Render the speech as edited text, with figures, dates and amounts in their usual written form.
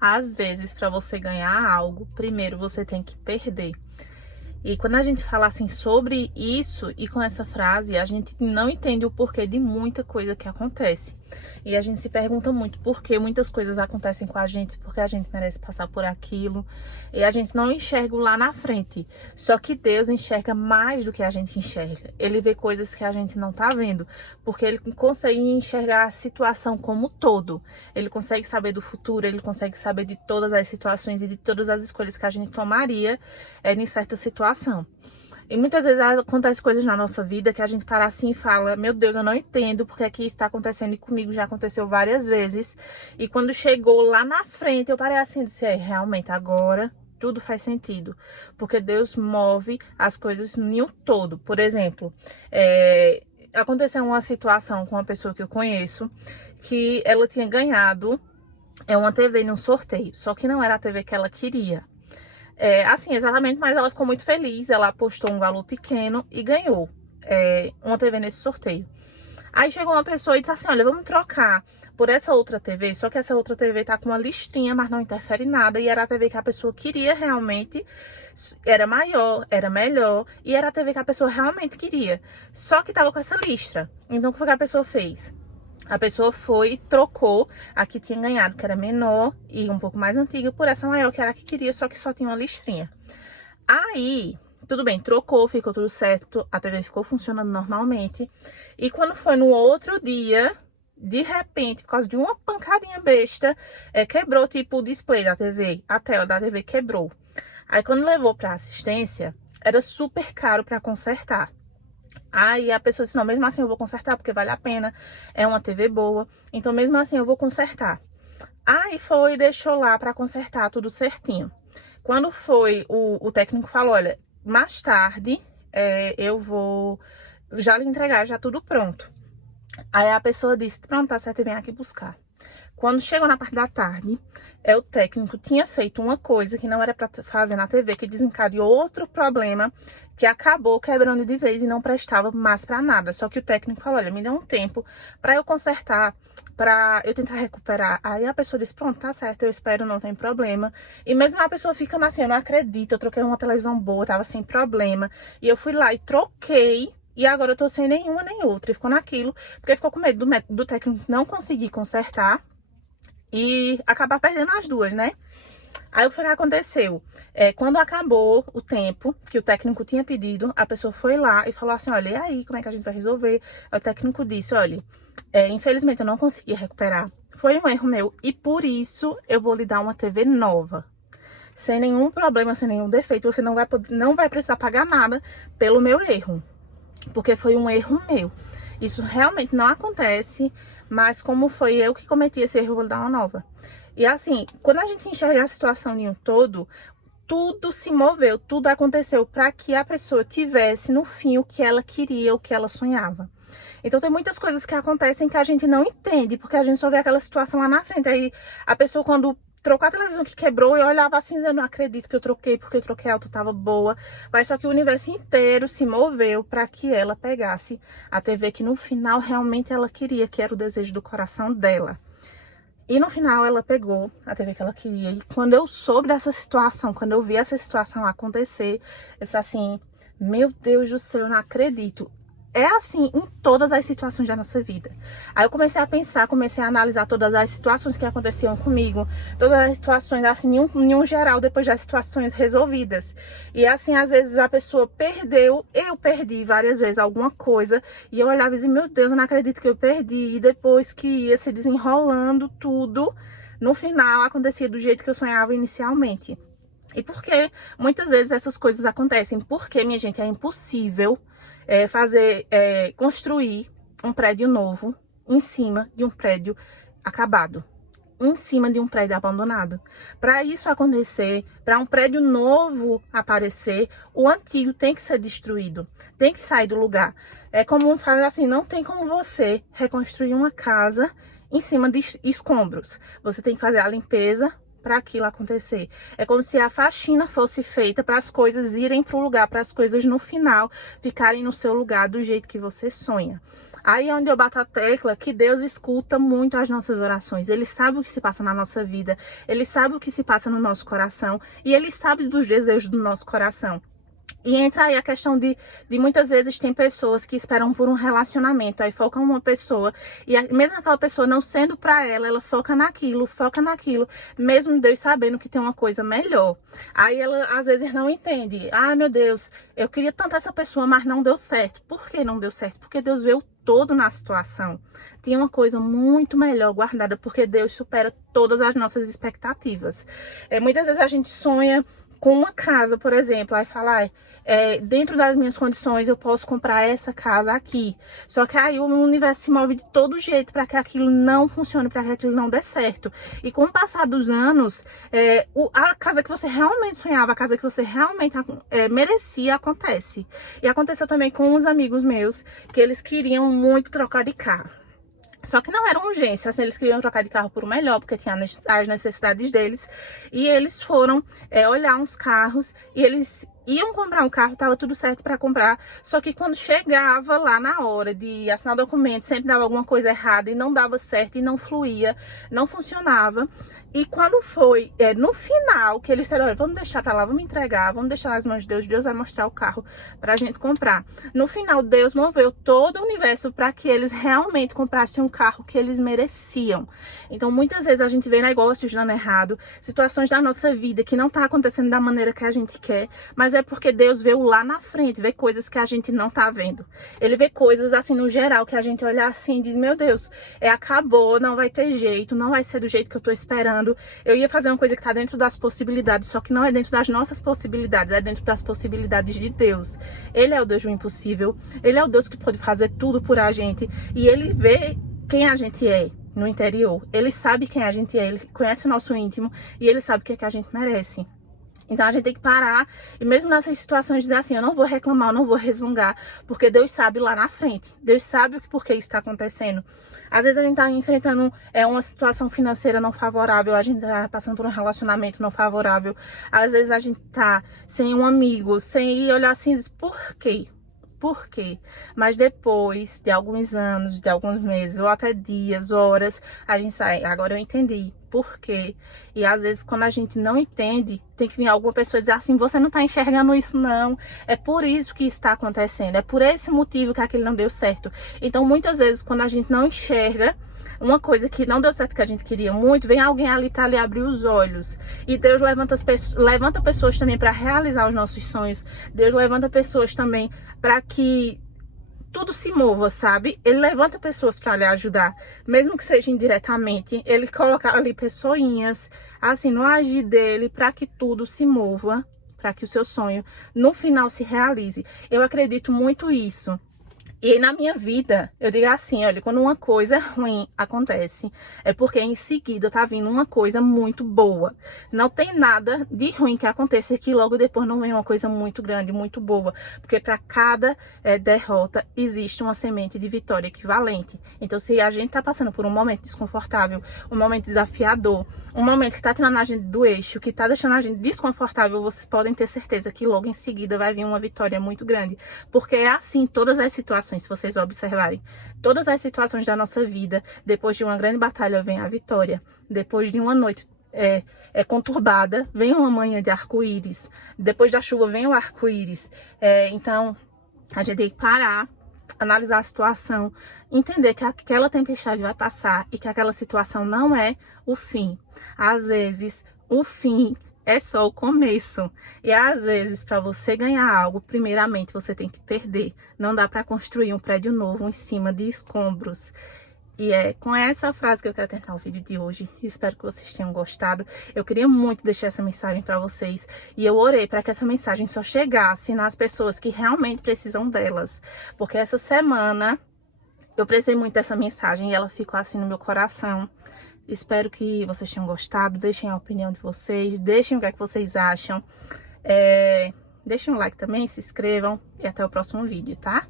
Às vezes, para você ganhar algo, primeiro você tem que perder. E quando a gente fala assim sobre isso e com essa frase, a gente não entende o porquê de muita coisa que acontece. E a gente se pergunta muito por que muitas coisas acontecem com a gente, porque a gente merece passar por aquilo. E a gente não enxerga o lá na frente. Só que Deus enxerga mais do que a gente enxerga. Ele vê coisas que a gente não tá vendo, porque ele consegue enxergar a situação como um todo. Ele consegue saber do futuro, ele consegue saber de todas as situações e de todas as escolhas que a gente tomaria em certa situação. E muitas vezes acontecem coisas na nossa vida que a gente para assim e fala: meu Deus, eu não entendo porque é que isso está acontecendo, e comigo já aconteceu várias vezes. E quando chegou lá na frente, eu parei assim e disse: realmente agora tudo faz sentido, porque Deus move as coisas em um todo. Por exemplo, aconteceu uma situação com uma pessoa que eu conheço, que ela tinha ganhado uma TV num sorteio, só que não era a TV que ela queria. Assim, exatamente, mas ela ficou muito feliz. Ela apostou um valor pequeno e ganhou uma TV nesse sorteio. Aí chegou uma pessoa e disse assim: olha, vamos trocar por essa outra TV, só que essa outra TV tá com uma listrinha, mas não interfere em nada. E era a TV que a pessoa queria realmente, era maior, era melhor, e era a TV que a pessoa realmente queria. Só que tava com essa listra. Então o que foi que a pessoa fez? A pessoa foi e trocou a que tinha ganhado, que era menor e um pouco mais antiga, por essa maior, que era a que queria, só que só tinha uma listrinha. Aí, tudo bem, trocou, ficou tudo certo, a TV ficou funcionando normalmente. E quando foi no outro dia, de repente, por causa de uma pancadinha besta, quebrou tipo o display da TV, a tela da TV quebrou. Aí quando levou pra assistência, era super caro pra consertar. Aí a pessoa disse: não, mesmo assim eu vou consertar, porque vale a pena, é uma TV boa, então mesmo assim eu vou consertar. Aí foi e deixou lá pra consertar tudo certinho. Quando foi, o técnico falou: olha, mais tarde eu vou já lhe entregar, já tudo pronto. Aí a pessoa disse: pronto, tá certo, vem aqui buscar. Quando chegou na parte da tarde, o técnico tinha feito uma coisa que não era para fazer na TV, que desencadeou outro problema, que acabou quebrando de vez e não prestava mais para nada. Só que o técnico falou: olha, me dá um tempo para eu consertar, para eu tentar recuperar. Aí a pessoa disse: pronto, tá certo, eu espero, não tem problema. E mesmo a pessoa ficando assim: eu não acredito, eu troquei uma televisão boa, tava sem problema. E eu fui lá e troquei. E agora eu tô sem nenhuma nem outra. E ficou naquilo, porque ficou com medo do técnico não conseguir consertar e acabar perdendo as duas, né? Aí o que foi que aconteceu? Quando acabou o tempo que o técnico tinha pedido, a pessoa foi lá e falou assim: olha, e aí, como é que a gente vai resolver? Aí o técnico disse: olha, infelizmente eu não consegui recuperar. Foi um erro meu e por isso eu vou lhe dar uma TV nova. Sem nenhum problema, sem nenhum defeito. Você não vai precisar pagar nada pelo meu erro, porque foi um erro meu. Isso realmente não acontece, mas como foi eu que cometi esse erro, eu vou dar uma nova. E assim, quando a gente enxerga a situação em um todo, tudo se moveu, tudo aconteceu para que a pessoa tivesse no fim o que ela queria, o que ela sonhava. Então tem muitas coisas que acontecem que a gente não entende, porque a gente só vê aquela situação lá na frente. Aí a pessoa, quando trocou a televisão que quebrou, eu olhava assim: eu não acredito que eu troquei, porque eu troquei, a outra tava boa. Mas só que o universo inteiro se moveu para que ela pegasse a TV que no final realmente ela queria, que era o desejo do coração dela. E no final ela pegou a TV que ela queria. E quando eu soube dessa situação, quando eu vi essa situação acontecer, eu disse assim: meu Deus do céu, eu não acredito. É assim em todas as situações da nossa vida. Aí eu comecei a pensar, comecei a analisar todas as situações que aconteciam comigo, todas as situações, assim, em um geral, depois das situações resolvidas. E assim, às vezes a pessoa perdeu, eu perdi várias vezes alguma coisa, e eu olhava e dizia: meu Deus, eu não acredito que eu perdi. E depois que ia se desenrolando tudo, no final acontecia do jeito que eu sonhava inicialmente. E por que muitas vezes essas coisas acontecem? Porque, minha gente, é impossível construir um prédio novo em cima de um prédio acabado, em cima de um prédio abandonado. Para isso acontecer, para um prédio novo aparecer, o antigo tem que ser destruído, tem que sair do lugar. É comum falar assim: não tem como você reconstruir uma casa em cima de escombros. Você tem que fazer a limpeza para aquilo acontecer. É como se a faxina fosse feita para as coisas irem para o lugar, para as coisas no final ficarem no seu lugar do jeito que você sonha. Aí é onde eu bato a tecla que Deus escuta muito as nossas orações. Ele sabe o que se passa na nossa vida. Ele sabe o que se passa no nosso coração. E Ele sabe dos desejos do nosso coração. E entra aí a questão de muitas vezes tem pessoas que esperam por um relacionamento, aí focam uma pessoa, e mesmo aquela pessoa não sendo pra ela, ela foca naquilo, mesmo Deus sabendo que tem uma coisa melhor. Aí ela às vezes não entende. Ah, meu Deus, eu queria tanto essa pessoa, mas não deu certo. Por que não deu certo? Porque Deus veio todo na situação. Tinha uma coisa muito melhor guardada, porque Deus supera todas as nossas expectativas. Muitas vezes a gente sonha com uma casa, por exemplo, aí fala, dentro das minhas condições eu posso comprar essa casa aqui. Só que aí o universo se move de todo jeito para que aquilo não funcione, para que aquilo não dê certo. E com o passar dos anos, a casa que você realmente sonhava, a casa que você realmente merecia, acontece. E aconteceu também com uns amigos meus, que eles queriam muito trocar de carro. Só que não era uma urgência, assim, eles queriam trocar de carro por um melhor, porque tinha as necessidades deles. E eles foram olhar uns carros e eles iam comprar um carro, tava tudo certo para comprar. Só que quando chegava lá na hora de assinar o documento, sempre dava alguma coisa errada e não dava certo e não fluía, não funcionava. E quando foi no final que eles disseram, olha, vamos deixar pra lá, vamos entregar, vamos deixar nas mãos de Deus, Deus vai mostrar o carro pra gente comprar. No final, Deus moveu todo o universo para que eles realmente comprassem um carro que eles mereciam. Então, muitas vezes a gente vê negócios dando errado, situações da nossa vida que não tá acontecendo da maneira que a gente quer, mas é porque Deus veio lá na frente, vê coisas que a gente não tá vendo. Ele vê coisas assim no geral que a gente olha assim e diz, meu Deus, acabou, não vai ter jeito, não vai ser do jeito que eu tô esperando. Eu ia fazer uma coisa que tá dentro das possibilidades, só que não é dentro das nossas possibilidades, é dentro das possibilidades de Deus. Ele é o Deus do impossível, Ele é o Deus que pode fazer tudo por a gente, e Ele vê quem a gente é no interior. Ele sabe quem a gente é, Ele conhece o nosso íntimo, e Ele sabe o que é que a gente merece. Então a gente tem que parar e mesmo nessas situações dizer assim, eu não vou reclamar, eu não vou resmungar, porque Deus sabe lá na frente. Deus sabe o porquê isso está acontecendo. Às vezes a gente está enfrentando uma situação financeira não favorável, a gente está passando por um relacionamento não favorável. Às vezes a gente está sem um amigo, sem ir olhar assim, por quê? Por quê? Mas depois de alguns anos, de alguns meses, ou até dias, horas, a gente sai, agora eu entendi por quê. E às vezes quando a gente não entende, tem que vir alguma pessoa dizer assim, você não tá enxergando isso não, é por isso que está acontecendo, é por esse motivo que aquilo não deu certo. Então muitas vezes quando a gente não enxerga uma coisa que não deu certo, que a gente queria muito, vem alguém ali para lhe abrir os olhos. E Deus levanta pessoas também para realizar os nossos sonhos. Deus levanta pessoas também para que tudo se mova, sabe? Ele levanta pessoas para lhe ajudar, mesmo que seja indiretamente. Ele coloca ali pessoinhas, assim, no agir dele, para que tudo se mova, para que o seu sonho, no final, se realize. Eu acredito muito nisso. E na minha vida, eu digo assim, olha, quando uma coisa ruim acontece, é porque em seguida tá vindo uma coisa muito boa. Não tem nada de ruim que aconteça que logo depois não vem uma coisa muito grande, muito boa. Porque para cada derrota existe uma semente de vitória equivalente. Então, se a gente tá passando por um momento desconfortável, um momento desafiador, um momento que tá tirando a gente do eixo, que tá deixando a gente desconfortável, vocês podem ter certeza que logo em seguida vai vir uma vitória muito grande. Porque é assim todas as situações. Se vocês observarem, todas as situações da nossa vida, depois de uma grande batalha vem a vitória. Depois de uma noite conturbada, vem uma manhã de arco-íris. Depois da chuva vem o arco-íris. Então, a gente tem que parar, analisar a situação, entender que aquela tempestade vai passar e que aquela situação não é o fim. Às vezes, o fim é só o começo. E às vezes, para você ganhar algo, primeiramente você tem que perder. Não dá para construir um prédio novo em cima de escombros. E é com essa frase que eu quero terminar o vídeo de hoje. Espero que vocês tenham gostado. Eu queria muito deixar essa mensagem para vocês. E eu orei para que essa mensagem só chegasse nas pessoas que realmente precisam delas. Porque essa semana eu precisei muito dessa mensagem e ela ficou assim no meu coração. Espero que vocês tenham gostado, deixem a opinião de vocês, deixem o que é que vocês acham. Deixem um like também, se inscrevam e até o próximo vídeo, tá?